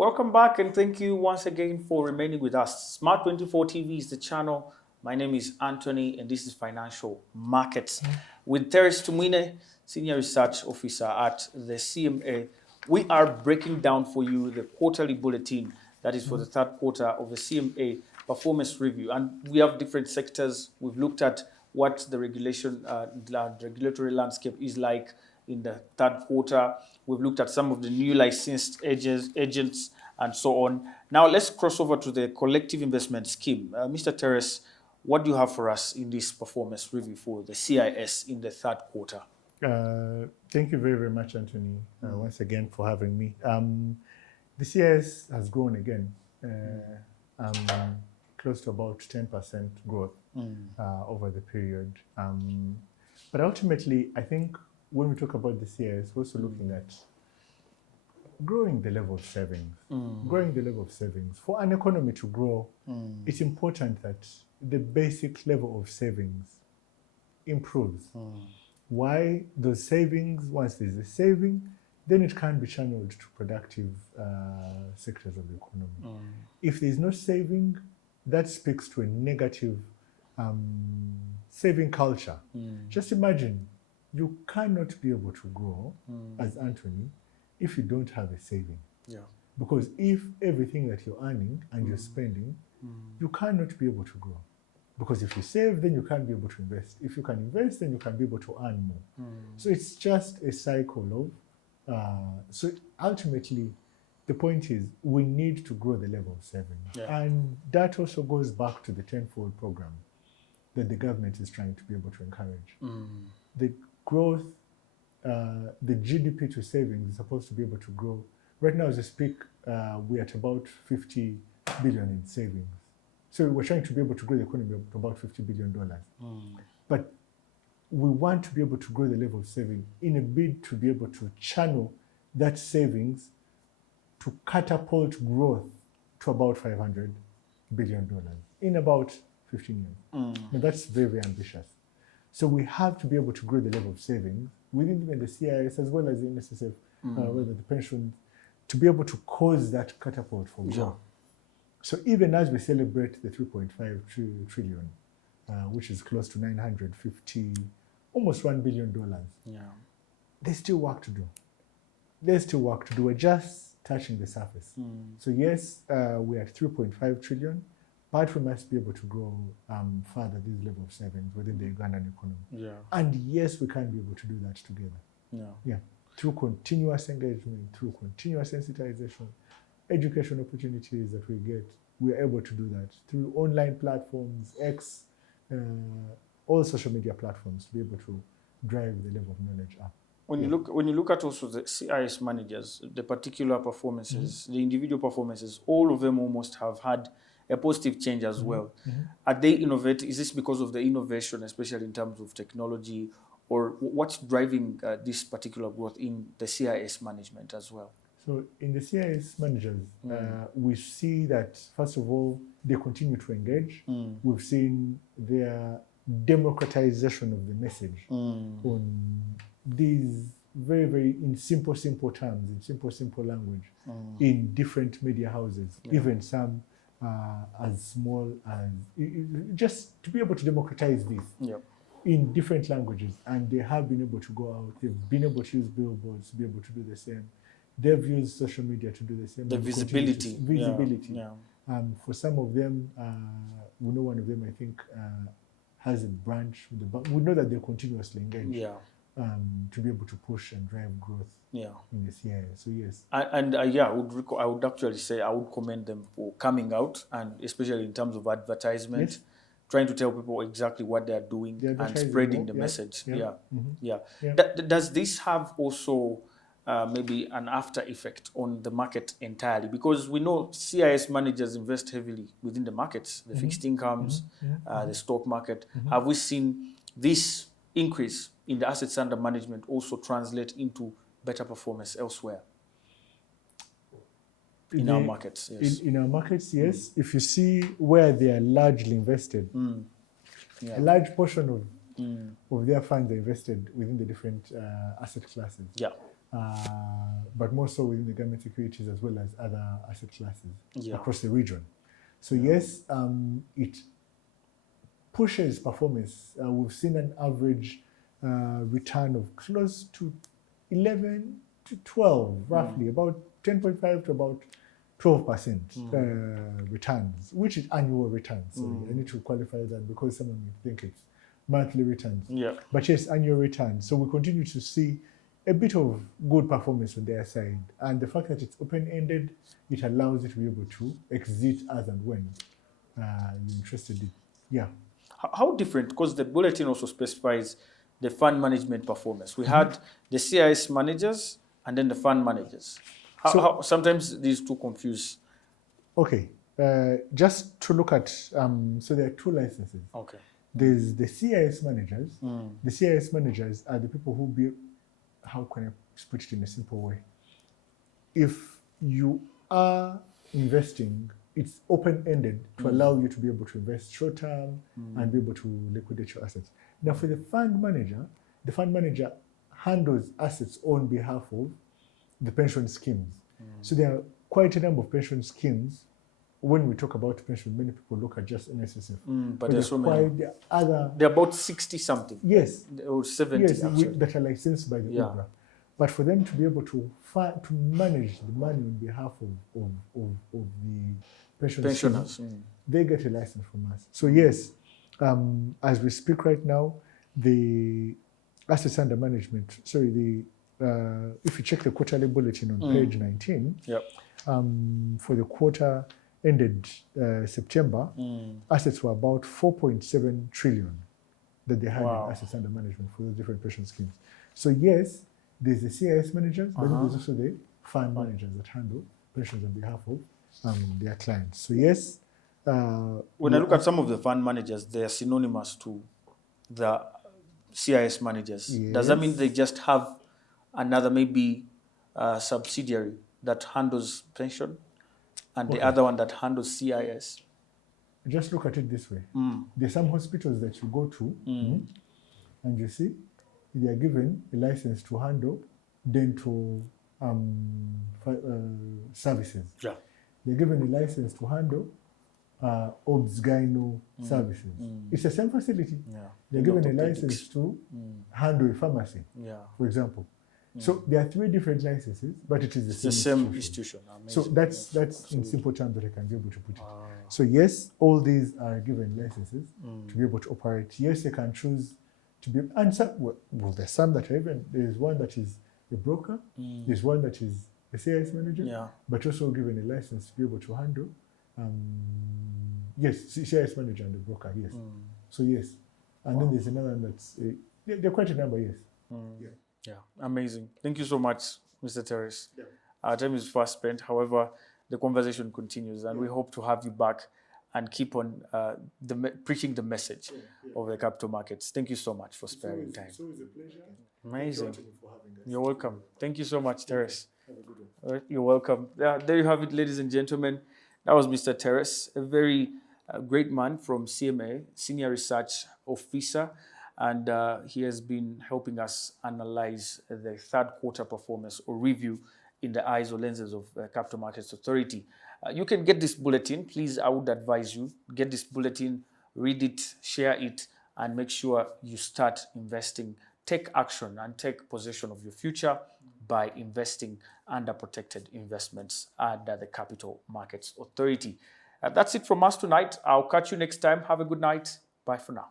Welcome back and thank you once again for remaining with us. Smart 24 TV is the channel. My name is Anthony and this is Financial Markets. With Teres Tumwine, Senior Research Officer at the CMA, we are breaking down for you the quarterly bulletin that is for the third quarter of the CMA performance review. And we have different sectors. We've looked at what the regulatory landscape is like in the third quarter. We've looked at some of the new licensed agents and so on. Now let's cross over to the collective investment scheme. Mr. Teres, what do you have for us in this performance review for the CIS in the third quarter? Thank you very, very much, Anthony, once again for having me. The CIS has grown again, close to about 10% growth over the period. But ultimately, I think when we talk about the CIS, we're also looking at growing the level of savings. Growing the level of savings. For an economy to grow, it's important that the basic level of savings improves. Why? Those savings, once there's a saving, then it can be channeled to productive sectors of the economy. If there's no saving, that speaks to a negative saving culture. Just imagine, you cannot be able to grow as Anthony if you don't have a saving. Because if everything that you're earning and you're spending, you cannot be able to grow. Because if you save, then you can't be able to invest. If you can invest, then you can be able to earn more. So it's just a cycle of, so ultimately, the point is we need to grow the level of savings. And that also goes back to the tenfold program that the government is trying to be able to encourage. The growth, the GDP to savings is supposed to be able to grow. Right now, as I speak, we're at about 50 billion in savings. So we're trying to be able to grow the economy to about $50 billion. But we want to be able to grow the level of saving in a bid to be able to channel that savings to catapult growth to about $500 billion in about 15 years. Now that's very, very ambitious. So we have to be able to grow the level of savings within even the CIS as well as the NSSF, whether the pensions, to be able to cause that catapult for growth. So even as we celebrate the 3.5 trillion, which is close to 950, almost $1 billion, there's still work to do. There's still work to do. We're just touching the surface. So yes, we're at 3.5 trillion, but we must be able to grow further this level of savings within the Ugandan economy. And yes, we can be able to do that together. Through continuous engagement, through continuous sensitization, education opportunities that we get, we're able to do that through online platforms, X, all social media platforms, to be able to drive the level of knowledge up. When you look at also the CIS managers, the particular performances, the individual performances, all of them almost have had a positive change as well. Are they innovative? Is this because of the innovation, especially in terms of technology, or what's driving this particular growth in the CIS management as well? So in the CIS managers, we see that, first of all, they continue to engage. We've seen their democratization of the message on these very, very, in simple terms, in simple language, in different media houses, even some as small as, just to be able to democratize this in different languages. And they have been able to go out, they've been able to use billboards to be able to do the same. They've used social media to do the same. The visibility. For some of them, we know one of them, I think, has a branch with the bank. We know that they're continuously engaged to be able to push and drive growth in the CIS. So yes. I would actually say I would commend them for coming out, and especially in terms of advertisement, trying to tell people exactly what they're doing and spreading the message. Does this have also maybe an after effect on the market entirely? Because we know CIS managers invest heavily within the markets, the fixed incomes, the stock market. Have we seen this increase in the assets under management also translate into better performance elsewhere? In our markets, yes. In our markets, yes. If you see where they are largely invested, a large portion of their funds are invested within the different asset classes. but more so within the government securities as well as other asset classes Yeah. across the region. So yes, it pushes performance. We've seen an average return of close to 11 to 12, roughly, about 10.5 to about 12% returns, which is annual returns. Sorry, I need to qualify that because someone may think it's monthly returns. Yeah. But yes, annual returns. So we continue to see a bit of good performance on their side. And the fact that it's open-ended, it allows you to be able to exit as and when you're interested in. Yeah. How different? Because the bulletin also specifies the fund management performance. We had the CIS managers and then the fund managers. How sometimes these two confuse. Okay. Just to look at, so there are two licenses. Okay. There's the CIS managers. The CIS managers are the people who be, how can I put it in a simple way? If you are investing, it's open-ended to allow you to be able to invest short-term and be able to liquidate your assets. Now, for the fund manager handles assets on behalf of the pension schemes. So there are quite a number of pension schemes. When we talk about pension, many people look at just NSSF. But there's so many. There are other. They're about 60 something. Yes. Or 70 yes, actually. that are licensed by the UBRA. But for them to be able to manage the money on behalf of the pensioners, they get a license from us. So yes, as we speak right now, the assets under management, if you check the quarterly bulletin on page 19, for the quarter ended September, assets were about 4.7 trillion that they had in assets under management for the different pension schemes. So yes, there's the CIS managers, but then there's also the fund managers that handle pensions on behalf of their clients. So yes. When I look at some of the fund managers, they are synonymous to the CIS managers. Yes. Does that mean they just have another maybe subsidiary that handles pension and the other one that handles CIS? Just look at it this way. There's some hospitals that you go to and you see they are given a license to handle dental services. Yeah. They're given a license to handle obs-gyno services. It's the same facility. Yeah. They're given a license to handle a pharmacy, for example. So there are 3 different licenses, but it is the same institution. So that's in simple terms that I can be able to put it. So yes, all these are given licenses to be able to operate. Yes, they can choose to be, and some, well, there's some that are even, there's one that is a broker, there's one that is a CIS manager, but also given a license to be able to handle, yes, CIS manager and the broker, yes. So yes, and then there's another one that's, they're quite a number, yes. Yeah, amazing. Thank you so much, Mr. Terrace. Our time is fast spent. However, the conversation continues, and we hope to have you back and keep on preaching the message of the capital markets. Thank you so much for sparing time. It's always a pleasure. Amazing. Thank you for having us. You're welcome. Thank you so much, Terrace. Have a good one. You're welcome. There you have it, ladies and gentlemen. That was Mr. Terrace, a very great man from CMA, Senior Research Officer, and he has been helping us analyze the third quarter performance or review in the eyes or lenses of Capital Markets Authority. You can get this bulletin. Please, I would advise you, get this bulletin, read it, share it, and make sure you start investing. Take action and take possession of your future by investing under protected investments under the Capital Markets Authority. That's it from us tonight. I'll catch you next time. Have a good night. Bye for now.